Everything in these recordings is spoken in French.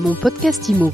Mon podcast IMO.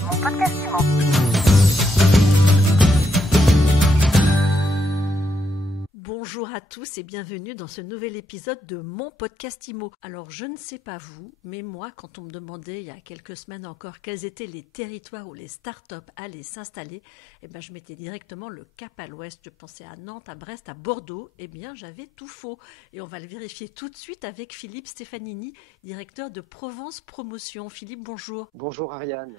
Bonjour à tous et bienvenue dans ce nouvel épisode de mon podcast IMO. Alors je ne sais pas vous, mais moi quand on me demandait il y a quelques semaines encore quels étaient les territoires où les startups allaient s'installer, je mettais directement le cap à l'ouest. Je pensais à Nantes, à Brest, à Bordeaux. J'avais tout faux. Et on va le vérifier tout de suite avec Philippe Stefanini, directeur de Provence Promotion. Philippe, bonjour. Bonjour Ariane.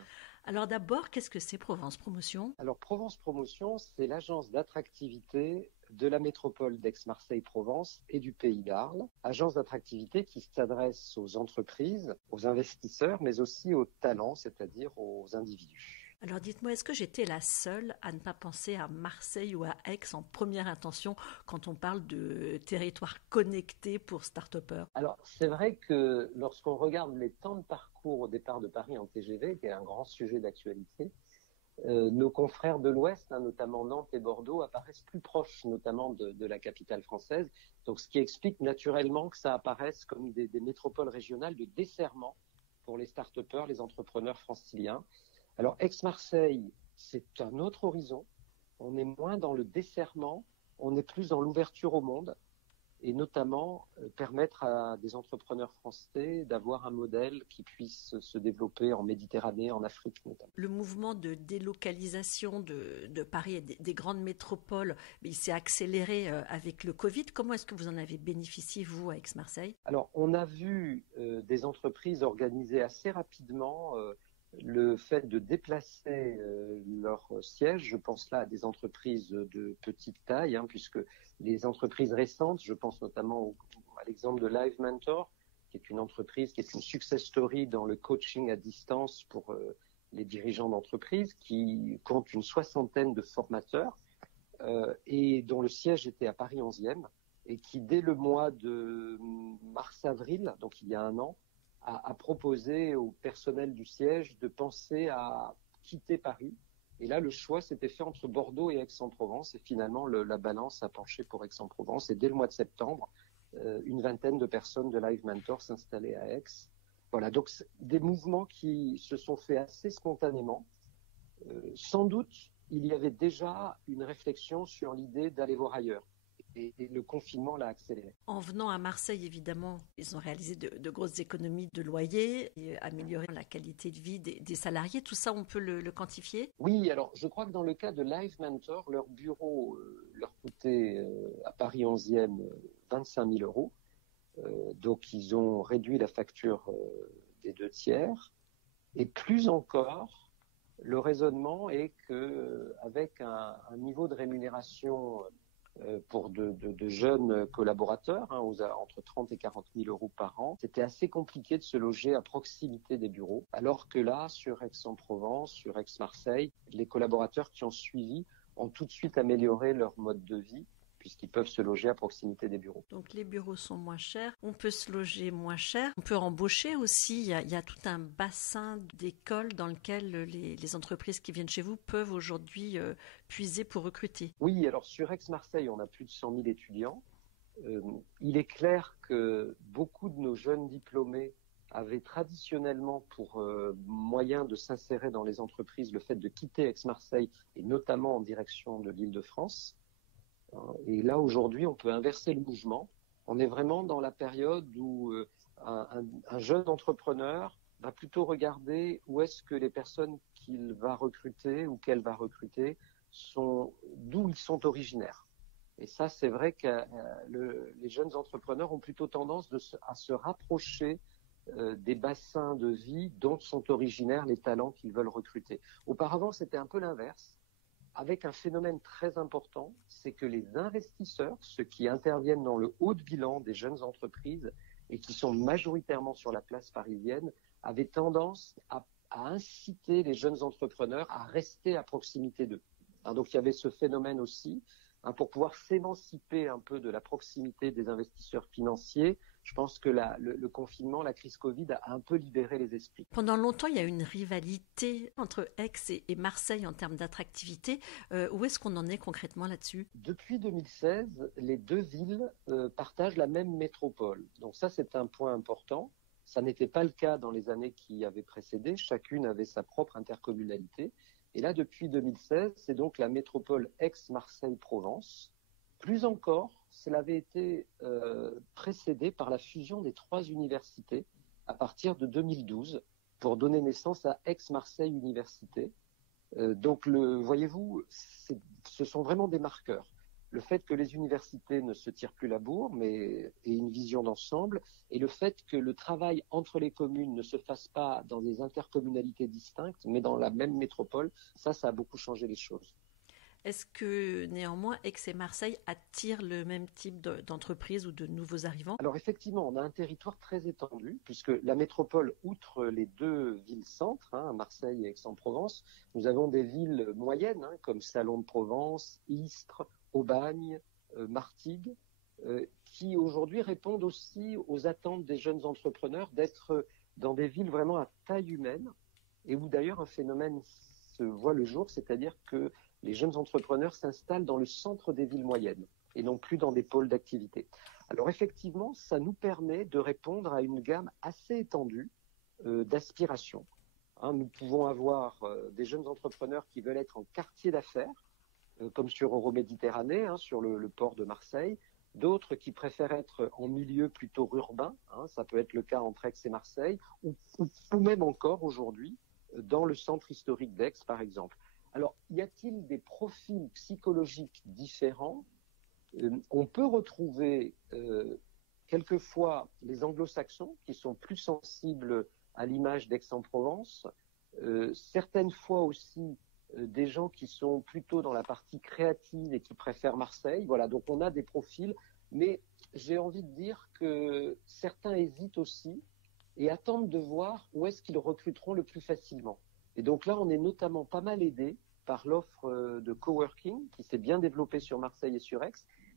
Alors d'abord, qu'est-ce que c'est Provence Promotion ? Alors Provence Promotion, c'est l'agence d'attractivité de la métropole d'Aix-Marseille-Provence et du Pays d'Arles. Agence d'attractivité qui s'adresse aux entreprises, aux investisseurs, mais aussi aux talents, c'est-à-dire aux individus. Alors dites-moi, est-ce que j'étais la seule à ne pas penser à Marseille ou à Aix en première intention quand on parle de territoire connecté pour start-upers ? Alors c'est vrai que lorsqu'on regarde les temps de parcours au départ de Paris en TGV, qui est un grand sujet d'actualité, nos confrères de l'Ouest, notamment Nantes et Bordeaux, apparaissent plus proches notamment de la capitale française. Donc ce qui explique naturellement que ça apparaisse comme des métropoles régionales de desserrement pour les start-upers, les entrepreneurs franciliens. Alors Aix-Marseille, c'est un autre horizon. On est moins dans le desserrement, on est plus dans l'ouverture au monde et notamment permettre à des entrepreneurs français d'avoir un modèle qui puisse se développer en Méditerranée, en Afrique notamment. Le mouvement de délocalisation de Paris et des grandes métropoles, il s'est accéléré avec le Covid. Comment est-ce que vous en avez bénéficié, vous, à Aix-Marseille ? Alors, on a vu des entreprises organiser assez rapidement le fait de déplacer leur siège. Je pense là à des entreprises de petite taille, puisque les entreprises récentes, je pense notamment à l'exemple de Live Mentor, qui est une entreprise, qui est une success story dans le coaching à distance pour les dirigeants d'entreprise, qui compte une 60aine de formateurs et dont le siège était à Paris 11e et qui, dès le mois de mars-avril, donc il y a un an, a proposé au personnel du siège de penser à quitter Paris. Et là, le choix s'était fait entre Bordeaux et Aix-en-Provence. Et finalement, la balance a penché pour Aix-en-Provence. Et dès le mois de septembre, une vingtaine de personnes de Live Mentor s'installaient à Aix. Voilà, donc des mouvements qui se sont faits assez spontanément. Sans doute, il y avait déjà une réflexion sur l'idée d'aller voir ailleurs. Et le confinement l'a accéléré. En venant à Marseille, évidemment, ils ont réalisé de grosses économies de loyer et amélioré la qualité de vie des salariés. Tout ça, on peut le quantifier ? Oui, alors je crois que dans le cas de Live Mentor, leur bureau leur coûtait à Paris 11e 25 000 euros. Donc ils ont réduit la facture des 2/3. Et plus encore, le raisonnement est qu'avec un niveau de rémunération pour de jeunes collaborateurs, entre 30 et 40 000 euros par an, c'était assez compliqué de se loger à proximité des bureaux. Alors que là, sur Aix-en-Provence, sur Aix-Marseille, les collaborateurs qui ont suivi ont tout de suite amélioré leur mode de vie, puisqu'ils peuvent se loger à proximité des bureaux. Donc les bureaux sont moins chers, on peut se loger moins cher, on peut embaucher aussi, il y a tout un bassin d'écoles dans lequel les entreprises qui viennent chez vous peuvent aujourd'hui puiser pour recruter. Oui, alors sur Aix-Marseille, on a plus de 100 000 étudiants. Il est clair que beaucoup de nos jeunes diplômés avaient traditionnellement pour moyen de s'insérer dans les entreprises le fait de quitter Aix-Marseille et notamment en direction de l'Île-de-France. Et là, aujourd'hui, on peut inverser le mouvement. On est vraiment dans la période où un jeune entrepreneur va plutôt regarder où est-ce que les personnes qu'il va recruter ou qu'elle va recruter d'où ils sont originaires. Et ça, c'est vrai que les jeunes entrepreneurs ont plutôt tendance à se rapprocher des bassins de vie dont sont originaires les talents qu'ils veulent recruter. Auparavant, c'était un peu l'inverse, avec un phénomène très important, c'est que les investisseurs, ceux qui interviennent dans le haut de bilan des jeunes entreprises et qui sont majoritairement sur la place parisienne, avaient tendance à inciter les jeunes entrepreneurs à rester à proximité d'eux. Donc il y avait ce phénomène aussi, pour pouvoir s'émanciper un peu de la proximité des investisseurs financiers. Je pense que le confinement, la crise Covid a un peu libéré les esprits. Pendant longtemps, il y a eu une rivalité entre Aix et Marseille en termes d'attractivité. Où est-ce qu'on en est concrètement là-dessus ? Depuis 2016, les deux villes partagent la même métropole. Donc ça, c'est un point important. Ça n'était pas le cas dans les années qui avaient précédé. Chacune avait sa propre intercommunalité. Et là, depuis 2016, c'est donc la métropole Aix-Marseille-Provence. Plus encore, cela avait été précédé par la fusion des 3 universités à partir de 2012 pour donner naissance à Aix-Marseille Université. Donc, voyez-vous, ce sont vraiment des marqueurs. Le fait que les universités ne se tirent plus la bourre, mais aient une vision d'ensemble, et le fait que le travail entre les communes ne se fasse pas dans des intercommunalités distinctes, mais dans la même métropole, ça a beaucoup changé les choses. Est-ce que néanmoins Aix et Marseille attirent le même type d'entreprise ou de nouveaux arrivants? Alors effectivement, on a un territoire très étendu, puisque la métropole, outre les 2 villes-centres, Marseille et Aix-en-Provence, nous avons des villes moyennes, comme Salon de Provence, Istres, Aubagne, Martigues, qui aujourd'hui répondent aussi aux attentes des jeunes entrepreneurs d'être dans des villes vraiment à taille humaine, et où d'ailleurs un phénomène se voit le jour, c'est-à-dire que les jeunes entrepreneurs s'installent dans le centre des villes moyennes et non plus dans des pôles d'activité. Alors effectivement, ça nous permet de répondre à une gamme assez étendue d'aspirations. Nous pouvons avoir des jeunes entrepreneurs qui veulent être en quartier d'affaires, comme sur Euroméditerranée, sur le port de Marseille, d'autres qui préfèrent être en milieu plutôt urbain, ça peut être le cas entre Aix et Marseille, ou même encore aujourd'hui dans le centre historique d'Aix, par exemple. Alors, y a-t-il des profils psychologiques différents? On peut retrouver quelquefois les anglo-saxons qui sont plus sensibles à l'image d'Aix-en-Provence, certaines fois aussi des gens qui sont plutôt dans la partie créative et qui préfèrent Marseille. Voilà, donc on a des profils, mais j'ai envie de dire que certains hésitent aussi et attendent de voir où est-ce qu'ils recruteront le plus facilement. Et donc là, on est notamment pas mal aidé par l'offre de coworking qui s'est bien développée sur Marseille et sur Aix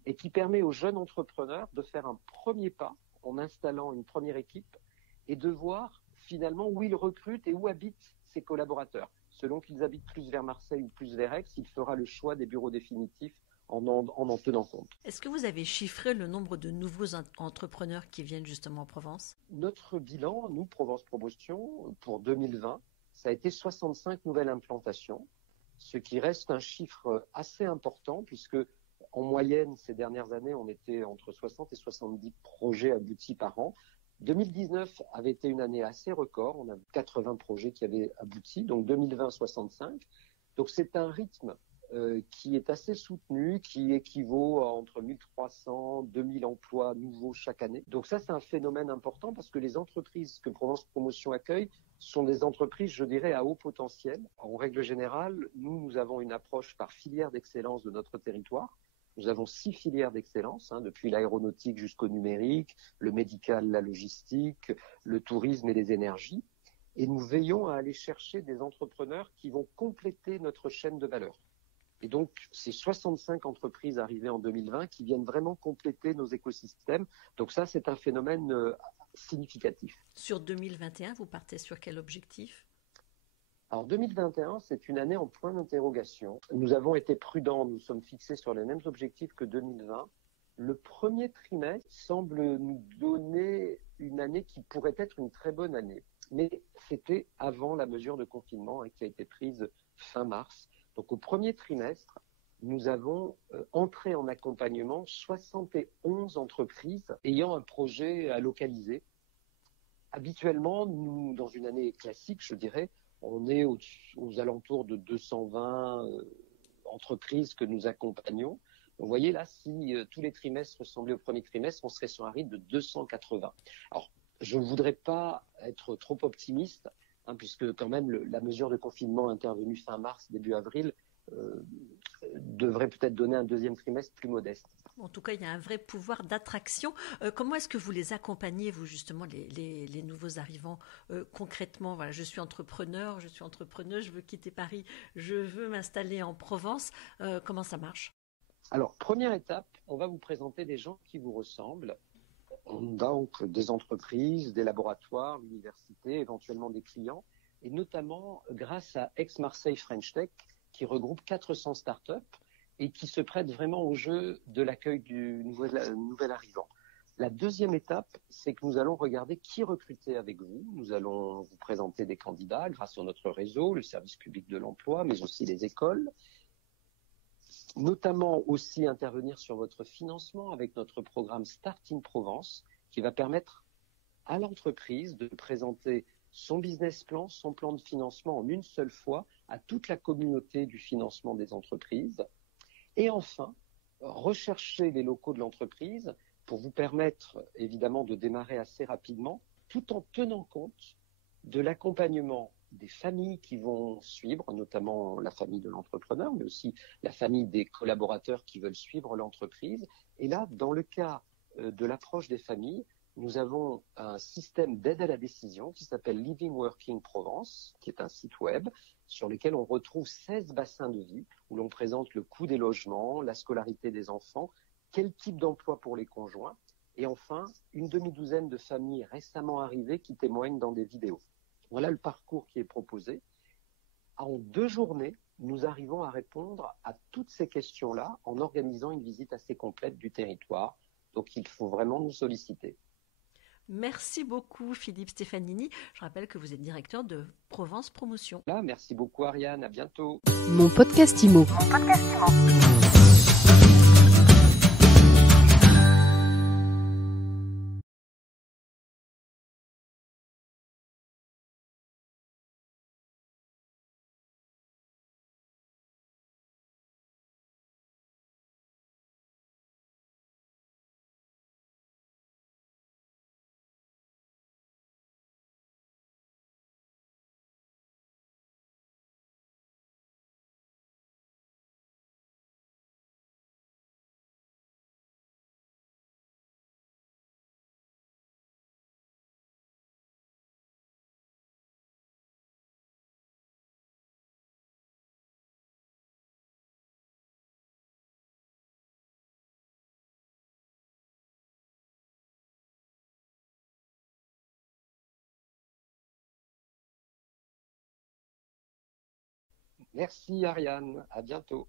et qui permet aux jeunes entrepreneurs de faire un premier pas en installant une première équipe et de voir finalement où ils recrutent et où habitent ses collaborateurs. Selon qu'ils habitent plus vers Marseille ou plus vers Aix, il fera le choix des bureaux définitifs en tenant compte. Est-ce que vous avez chiffré le nombre de nouveaux entrepreneurs qui viennent justement en Provence? Notre bilan, nous, Provence Promotion, pour 2020, ça a été 65 nouvelles implantations, ce qui reste un chiffre assez important puisque en moyenne, ces dernières années, on était entre 60 et 70 projets aboutis par an. 2019 avait été une année assez record, on a 80 projets qui avaient abouti, donc 2020, 65. Donc c'est un rythme qui est assez soutenu, qui équivaut à entre 1300 et 2000 emplois nouveaux chaque année. Donc ça, c'est un phénomène important parce que les entreprises que Provence Promotion accueille sont des entreprises, je dirais, à haut potentiel. En règle générale, nous avons une approche par filière d'excellence de notre territoire. Nous avons 6 filières d'excellence, depuis l'aéronautique jusqu'au numérique, le médical, la logistique, le tourisme et les énergies. Et nous veillons à aller chercher des entrepreneurs qui vont compléter notre chaîne de valeur. Et donc, c'est 65 entreprises arrivées en 2020 qui viennent vraiment compléter nos écosystèmes. Donc ça, c'est un phénomène significatif. Sur 2021, vous partez sur quel objectif ? Alors 2021, c'est une année en point d'interrogation. Nous avons été prudents, nous sommes fixés sur les mêmes objectifs que 2020. Le premier trimestre semble nous donner une année qui pourrait être une très bonne année. Mais c'était avant la mesure de confinement qui a été prise fin mars. Donc au premier trimestre, nous avons entré en accompagnement 71 entreprises ayant un projet à localiser. Habituellement, nous, dans une année classique, je dirais, on est aux alentours de 220 entreprises que nous accompagnons. Vous voyez là, si tous les trimestres ressemblaient au premier trimestre, on serait sur un rythme de 280. Alors, je ne voudrais pas être trop optimiste, puisque quand même la mesure de confinement intervenue fin mars, début avril, devrait peut-être donner un deuxième trimestre plus modeste. En tout cas, il y a un vrai pouvoir d'attraction. Comment est-ce que vous les accompagnez, vous, justement, les nouveaux arrivants concrètement? Voilà, je suis entrepreneuse, je veux quitter Paris, je veux m'installer en Provence. Comment ça marche? Alors, première étape, on va vous présenter des gens qui vous ressemblent. Donc, des entreprises, des laboratoires, l'université, éventuellement des clients, et notamment grâce à Aix-Marseille French Tech, qui regroupe 400 startups et qui se prête vraiment au jeu de l'accueil du nouvel arrivant. La deuxième étape, c'est que nous allons regarder qui recruter avec vous. Nous allons vous présenter des candidats grâce à notre réseau, le service public de l'emploi, mais aussi les écoles. Notamment aussi intervenir sur votre financement avec notre programme Start in Provence, qui va permettre à l'entreprise de présenter son business plan, son plan de financement en une seule fois à toute la communauté du financement des entreprises. Et enfin, rechercher les locaux de l'entreprise pour vous permettre évidemment de démarrer assez rapidement, tout en tenant compte de l'accompagnement des familles qui vont suivre, notamment la famille de l'entrepreneur, mais aussi la famille des collaborateurs qui veulent suivre l'entreprise. Et là, dans le cas de l'approche des familles, nous avons un système d'aide à la décision qui s'appelle Living Working Provence, qui est un site web sur lequel on retrouve 16 bassins de vie, où l'on présente le coût des logements, la scolarité des enfants, quel type d'emploi pour les conjoints, et enfin, une demi-douzaine de familles récemment arrivées qui témoignent dans des vidéos. Voilà le parcours qui est proposé. En 2 journées, nous arrivons à répondre à toutes ces questions-là en organisant une visite assez complète du territoire. Donc, il faut vraiment nous solliciter. Merci beaucoup Philippe Stefanini. Je rappelle que vous êtes directeur de Provence Promotion. Là, merci beaucoup Ariane, à bientôt. Mon podcast IMO. Merci Ariane, à bientôt.